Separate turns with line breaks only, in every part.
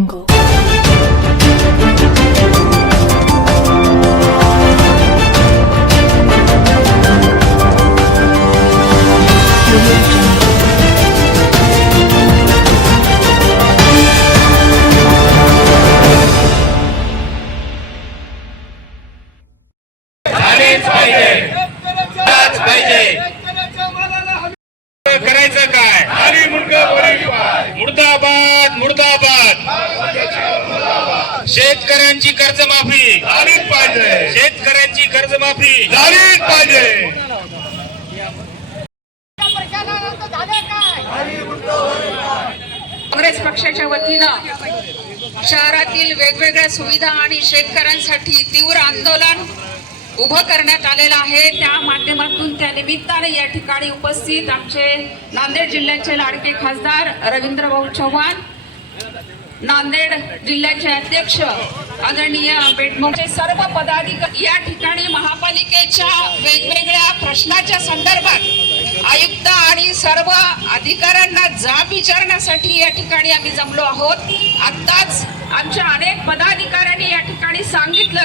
Angle. शेतकऱ्यांची कर्जमाफी. झालीच पाहिजे. शेतकऱ्यांची कर्जमाफी. झालीच पाहिजे.
काँग्रेस पक्षाच्या वतीनं शहरातील वेगवेगळ्या सुविधा आणि शेतकऱ्यांसाठी तीव्र आंदोलन उभं करण्यात आलेलं आहे. त्या माध्यमातून त्या निमित्ताने या ठिकाणी उपस्थित आमचे नांदेड जिल्ह्याचे लाडके खासदार रवींद्र भाऊ चव्हाण नांदेड जिल्ह्याचे अध्यक्ष आदरणीय बेटमोचे सर्व पदाधिकारी या ठिकाणी महापालिकेच्या वेगवेगळ्या प्रश्नाच्या संदर्भात आयुक्त आणि सर्व अधिकाऱ्यांना जाब विचारण्यासाठी या ठिकाणी आम्ही जमलो आहोत. आत्ताच आमच्या अनेक पदाधिकाऱ्यांनी या ठिकाणी सांगितलं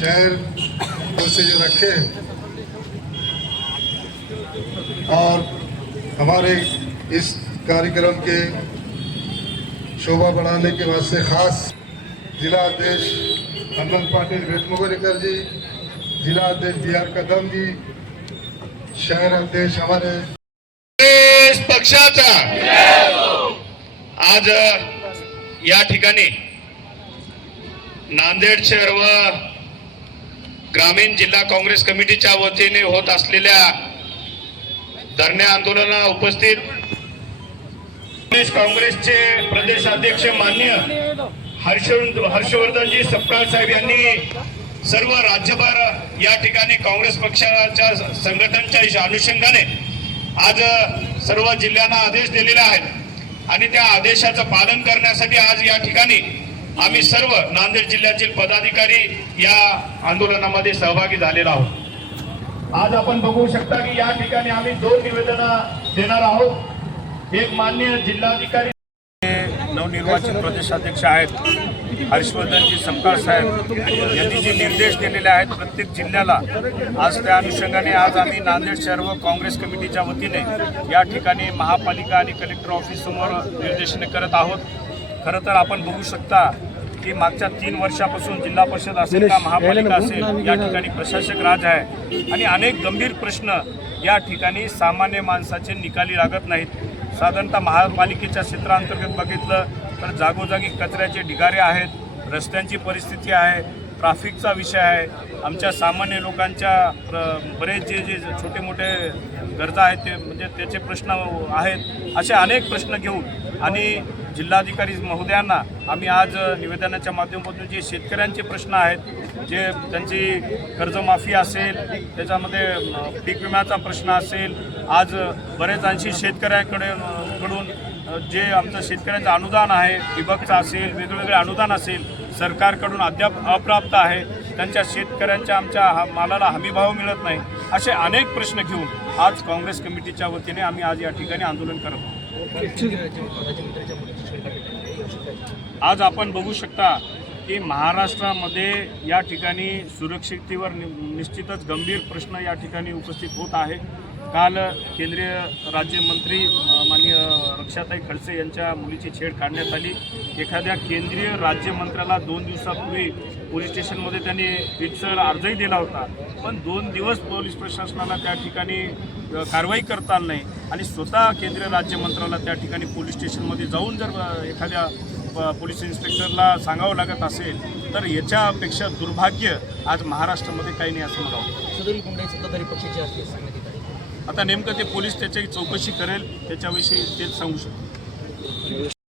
शहर से जो रखे और हमारे इस कार्यक्रम के शोभा बढ़ाने के वास्ते खास जिला अध्यक्ष हनुमंत पाटिल वेटमुगरेकर जी, जिला अध्यक्ष बी आर कदम जी, शहर अध्यक्ष हमारे
पक्षाचा। आज या ठिकाणी नांदेड शहर व ग्रामीण जिल्हा काँग्रेस कमिटीच्या वतीने होत असलेल्या धरणे आंदोलनाला उपस्थित प्रदेश काँग्रेसचे प्रदेश अध्यक्ष मान्य हर्षवर्धन हर्षवर्धनजी सपकाळ साहेब यांनी सर्व राज्यभर या ठिकाणी काँग्रेस पक्षाच्या संघटनच्या अनुषंगाने आज सर्व जिल्ह्यांना आदेश दिलेले आहेत. आणि त्या आदेशाचं पालन करण्यासाठी आज या ठिकाणी आम्ही सर्व नांदेड जिल्ह्यातील पदाधिकारी या आंदोलनामध्ये सहभागी झालेला आहोत. आज आपण बघू शकता की या ठिकाणी आम्ही दोन निवेदनं देणार आहोत. एक मान्य जिल्हाधिकारी
नवनिर्वाचित प्रदेशाध्यक्ष आहेत हर्षवर्धनजी समकार साहेब. यांनी जे निर्देश दिलेले आहेत प्रत्येक जिल्ह्याला आज त्या अनुषंगाने आज आम्ही नांदेड शहर व काँग्रेस कमिटीच्या वतीने या ठिकाणी महापालिका आणि कलेक्टर ऑफिस समोर निर्देशने करत आहोत. खरं तर आपण बघू शकता की मागच्या तीन वर्षापासून जिल्हा परिषद असेल का महापालिका असेल या ठिकाणी प्रशासक राज आहे. आणि अनेक गंभीर प्रश्न या ठिकाणी सामान्य माणसाचे निकाली लागत नाहीत. साधारणतः महापालिकेच्या क्षेत्रांतर्गत बघितलं तर जागोजागी कचऱ्याचे ढिगारे आहेत रस्त्यांची परिस्थिती आहे ट्राफिकचा विषय आहे. आमच्या सामान्य लोकांच्या प्र- बरेच जे जे छोटे मोठे गरजा आहेत ते म्हणजे त्याचे प्रश्न आहेत असे अनेक प्रश्न घेऊन आणि जिल्हाधिकारी महोदयांना आम्ही आज निवेदनाच्या माध्यमातून जे शेतकऱ्यांचे प्रश्न आहेत जे त्यांची कर्जमाफी असेल त्याच्यामध्ये पीक विम्याचा प्रश्न असेल आज बरेच ऐंशी शेतकऱ्याकडे कडून जे आमचं शेतकऱ्यांचं अनुदान आहे ठिबकचं असेल वेगवेगळे अनुदान असेल सरकारकडून अद्याप अप्राप्त आहे त्यांच्या शेतकऱ्यांच्या आमच्या हा मालाला हमीभाव मिळत नाही असे अनेक प्रश्न घेऊन आज काँग्रेस कमिटीच्या वतीने आम्ही आज या ठिकाणी आंदोलन करत आहोत. आज आपण बघू शकता की महाराष्ट्रामध्ये या ठिकाणी सुरक्षिततेवर नि- निश्चितच गंभीर प्रश्न या ठिकाणी उपस्थित होत आहे. काल केंद्रीय राज्यमंत्री माननीय रक्षाताई खडसे यांच्या मुलीची छेड काढण्यात आली. एखाद्या केंद्रीय राज्यमंत्र्याला दोन दिवसापूर्वी पोलीस स्टेशनमध्ये त्यांनी रितसर अर्जही दिला होता. पण दोन दिवस पोलीस प्रशासनाला त्या ठिकाणी कारवाई करता आली नाही. आणि स्वतः केंद्रीय राज्यमंत्र्याला त्या ठिकाणी पोलीस स्टेशनमध्ये जाऊन जर एखाद्या पोलीस इन्स्पेक्टरला सांगावं लागत असेल तर याच्यापेक्षा दुर्भाग्य आज महाराष्ट्रामध्ये काही नाही असं मला वाटतं. आता नेमकं ते पोलीस त्याची चौकशी करेल त्याच्याविषयी तेच सांगू शकतो